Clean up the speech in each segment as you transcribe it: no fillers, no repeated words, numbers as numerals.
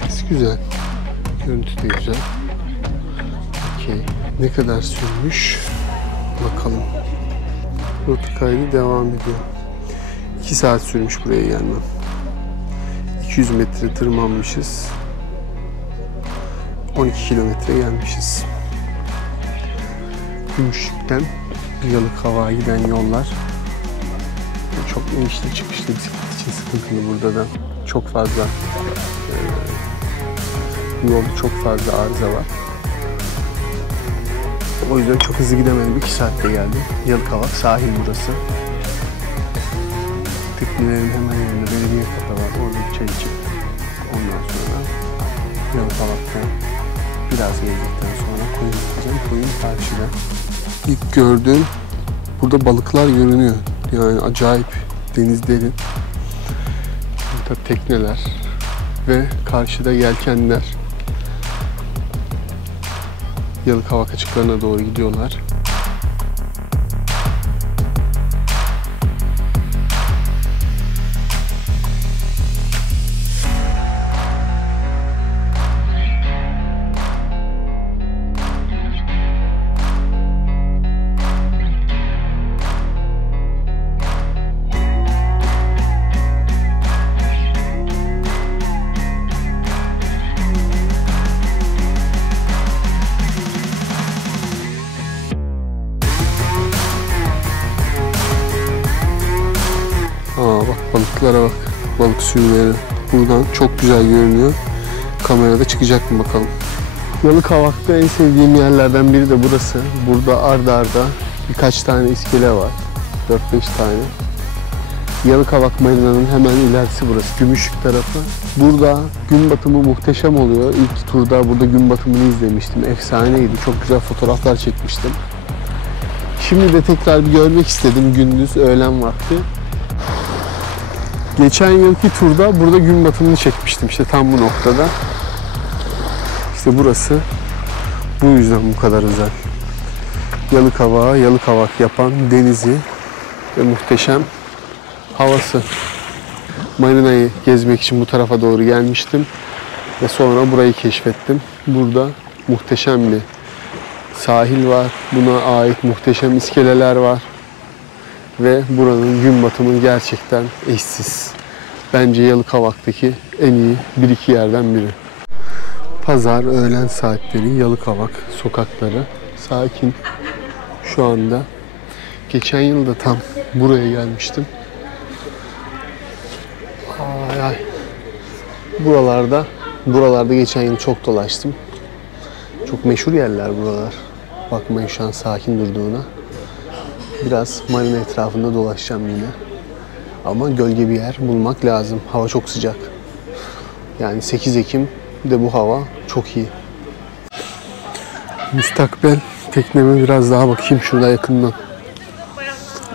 Ses güzel. Görüntü de güzel. Okey. Ne kadar sürmüş? Bakalım. Rota kaydı devam ediyor. 2 saat sürmüş buraya gelmem. 200 metre tırmanmışız. 12 kilometre gelmişiz. Gümüşlük'ten Yalıkavak'a giden yollar çok inişli çıkışlı, bisiklet için sıkıntılı burada da. Çok fazla yolda çok fazla arıza var. O yüzden çok hızlı gidemedim. 2 saatte geldim. Yalıkavak sahil burası. Teknelerin hemen yanında belediye kafe var. Orada bir çay içip ondan sonra Yalıkavak'ta biraz gezdikten sonra koyun gideceğim. Koyun karşıda. İlk gördüğüm burada balıklar görünüyor. Yani acayip, deniz derin. Burada tekneler ve karşıda yelkenler. Yalıkavak açıklarına doğru gidiyorlar. Balıklara bak, balık sürüleri. Buradan çok güzel görünüyor. Kamerada çıkacak mı bakalım. Yalıkavak'ta en sevdiğim yerlerden biri de burası. Burada arda arda birkaç tane iskele var. 4-5 tane. Yalıkavak Marina'nın hemen ilerisi burası. Gümüşlük tarafı. Burada gün batımı muhteşem oluyor. İlk turda burada gün batımını izlemiştim. Efsaneydi. Çok güzel fotoğraflar çekmiştim. Şimdi de tekrar bir görmek istedim gündüz, öğlen vakti. Geçen yılki turda burada gün batımını çekmiştim işte tam bu noktada. İşte burası bu yüzden bu kadar özel. Yalıkavak'a Yalıkavak yapan denizi ve muhteşem havası. Marina'yı gezmek için bu tarafa doğru gelmiştim ve sonra burayı keşfettim. Burada muhteşem bir sahil var. Buna ait muhteşem iskeleler var. Ve buranın gün batımı gerçekten eşsiz. Bence Yalıkavak'taki en iyi 1-2 yerden biri. Pazar, öğlen saatleri, Yalıkavak sokakları sakin şu anda. Geçen yıl da tam buraya gelmiştim. Ay ay. Buralarda geçen yıl çok dolaştım. Çok meşhur yerler buralar. Bakmayın şu an sakin durduğuna. Biraz marina etrafında dolaşacağım yine. Ama gölge bir yer bulmak lazım. Hava çok sıcak. Yani 8 Ekim'de bu hava çok iyi. Müstakbel tekneme biraz daha bakayım şurada yakından.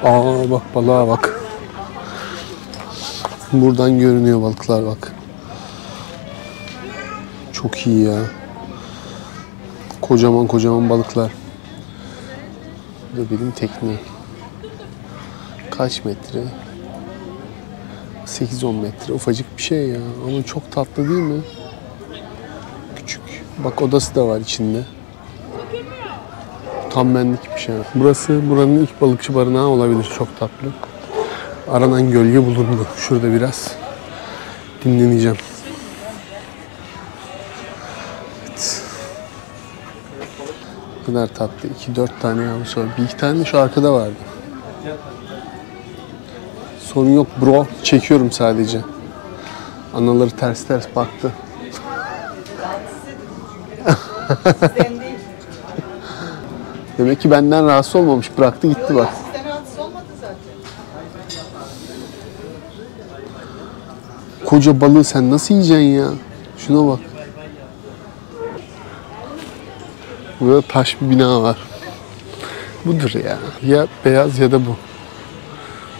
Aa bak balığa bak. Buradan görünüyor balıklar bak. Çok iyi ya. Kocaman kocaman balıklar. Bu da benim tekne. Kaç metre? 8-10 metre. Ufacık bir şey ya. Ama çok tatlı değil mi? Küçük. Bak odası da var içinde. Tam benlik bir şey. Burası buranın ilk balıkçı barınağı olabilir. Çok tatlı. Aranan gölge bulundu. Şurada biraz dinleneceğim. Evet. Ne kadar tatlı. 2-4 tane yavrusu var. Bir iki tane de şu arkada vardı. Sorun yok bro. Çekiyorum sadece. Anaları ters ters baktı. Demek ki benden rahatsız olmamış. Bıraktı gitti bak. Koca balığı sen nasıl yiyeceksin ya? Şuna bak. Burada taş bir bina var. Budur ya. Ya beyaz ya da bu.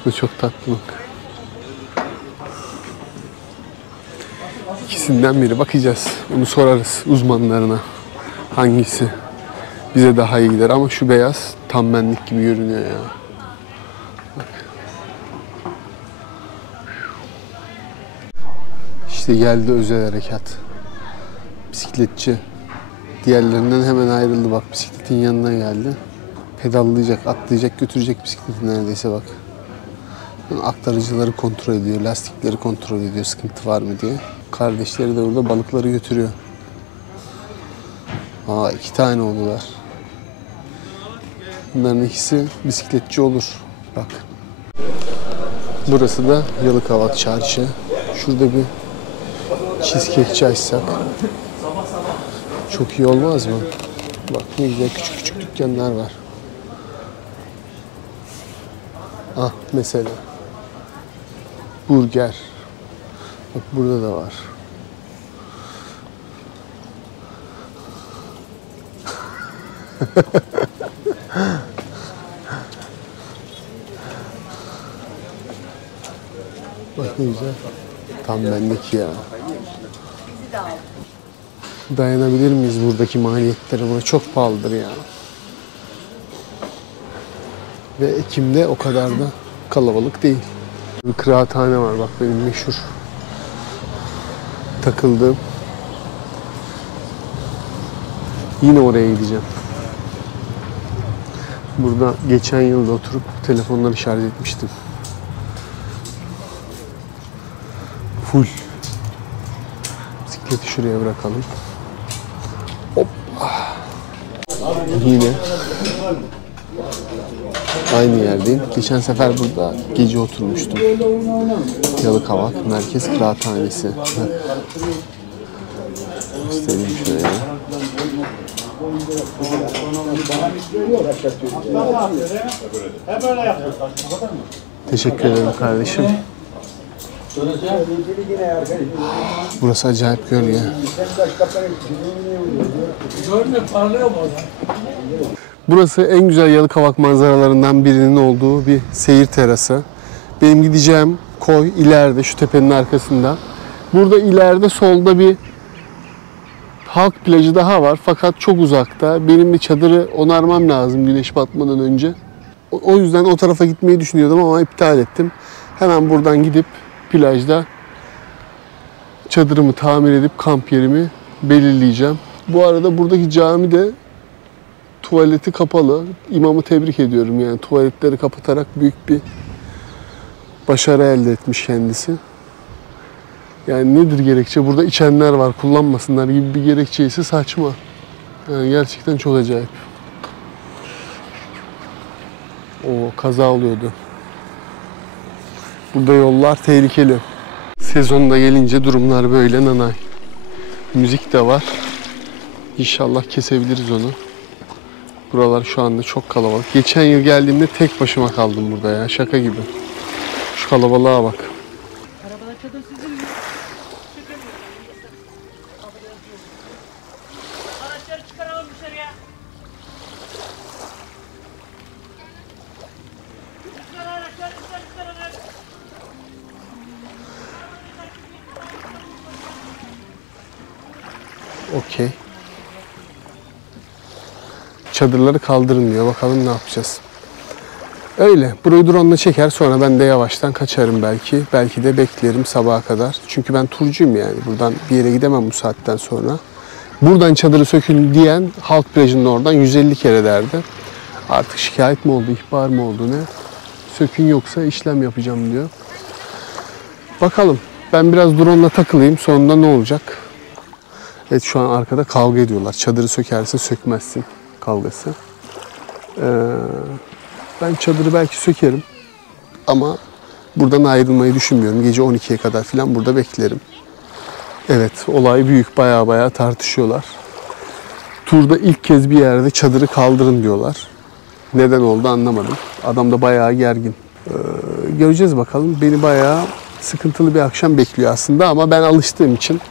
Bu çok tatlı bak. İkisinden biri. Bakacağız. Onu sorarız uzmanlarına. Hangisi bize daha iyi gider. Ama şu beyaz tam benlik gibi görünüyor ya. Bak. İşte geldi özel harekat. Bisikletçi. Diğerlerinden hemen ayrıldı bak. Bisikletin yanına geldi. Pedallayacak, atlayacak, götürecek bisikleti neredeyse bak. Aktarıcıları kontrol ediyor, lastikleri kontrol ediyor sıkıntı var mı diye. Kardeşleri de burada balıkları götürüyor. Aa, 2 tane oldular. Bunların ikisi bisikletçi olur. Bak. Burası da Yalıkavak Çarşı. Şurada bir cheesecake'çi açsak çok iyi olmaz mı? Bak ne güzel küçük küçük dükkanlar var. Ah mesela. Burger. Bak burada da var. Bak ne güzel. Tam bendeki ya. Dayanabilir miyiz buradaki maliyetlere? Buna çok pahalıdır ya. Ve Ekim'de o kadar da kalabalık değil. Bir kıraathane var bak benim meşhur takıldığım. Yine oraya gideceğim. Burada geçen yılda oturup telefonları şarj etmiştim. Full. Bisikleti şuraya bırakalım. Hop. Yine aynı yerdeyim. Geçen sefer burada gece oturmuştum. Yalıkavak Merkez Kıraathanesi. İstedim şöyle. Teşekkür ederim kardeşim. Burası acayip gölge. Burası en güzel Yalıkavak manzaralarından birinin olduğu bir seyir terası. Benim gideceğim koy ileride, şu tepenin arkasında. Burada ileride solda bir halk plajı daha var fakat çok uzakta. Benim bir çadırı onarmam lazım güneş batmadan önce. O yüzden o tarafa gitmeyi düşünüyordum ama iptal ettim. Hemen buradan gidip plajda çadırımı tamir edip kamp yerimi belirleyeceğim. Bu arada buradaki cami de tuvaleti kapalı. İmamı tebrik ediyorum yani tuvaletleri kapatarak büyük bir başarı elde etmiş kendisi. Yani nedir gerekçe? Burada içenler var, kullanmasınlar gibi bir gerekçe ise saçma. Yani gerçekten çok acayip. O kaza oluyordu. Burada yollar tehlikeli. Sezonda gelince durumlar böyle nanay. Müzik de var. İnşallah kesebiliriz onu. Buralar şu anda çok kalabalık. Geçen yıl geldiğimde tek başıma kaldım burada ya. Şaka gibi. Şu kalabalığa bak. Okey. Çadırları kaldırılmıyor. Bakalım ne yapacağız. Öyle. Burayı drone'la çeker. Sonra ben de yavaştan kaçarım belki. Belki de beklerim sabaha kadar. Çünkü ben turcuyum yani. Buradan bir yere gidemem bu saatten sonra. Buradan çadırı sökün diyen halk plajının oradan 150 kere derdi. Artık şikayet mi oldu, ihbar mı oldu ne? Sökün yoksa işlem yapacağım diyor. Bakalım. Ben biraz drone'la takılayım. Sonunda ne olacak? Evet şu an arkada kavga ediyorlar. Çadırı sökersin sökmezsin kavgası. Ben çadırı belki sökerim. Ama buradan ayrılmayı düşünmüyorum. Gece 12'ye kadar falan burada beklerim. Evet olay büyük. Baya tartışıyorlar. Turda ilk kez bir yerde çadırı kaldırın diyorlar. Neden oldu anlamadım. Adam da bayağı gergin. Göreceğiz bakalım. Beni bayağı sıkıntılı bir akşam bekliyor aslında ama ben alıştığım için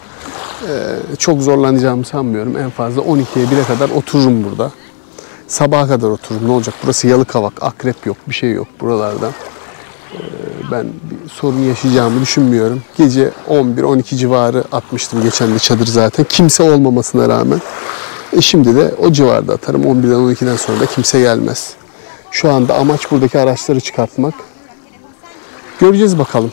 çok zorlanacağımı sanmıyorum. En fazla 12'ye 1'e kadar otururum burada. Sabaha kadar otururum. Ne olacak? Burası Yalıkavak. Akrep yok. Bir şey yok buralarda. Ben bir sorun yaşayacağımı düşünmüyorum. Gece 11-12 civarı atmıştım geçen de çadır zaten. Kimse olmamasına rağmen. Şimdi de o civarda atarım. 11'den 12'den sonra da kimse gelmez. Şu anda amaç buradaki araçları çıkartmak. Göreceğiz bakalım.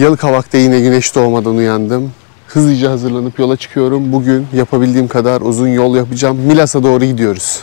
Yalıkavak'ta yine güneş doğmadan uyandım. Hızlıca hazırlanıp yola çıkıyorum. Bugün yapabildiğim kadar uzun yol yapacağım. Milas'a doğru gidiyoruz.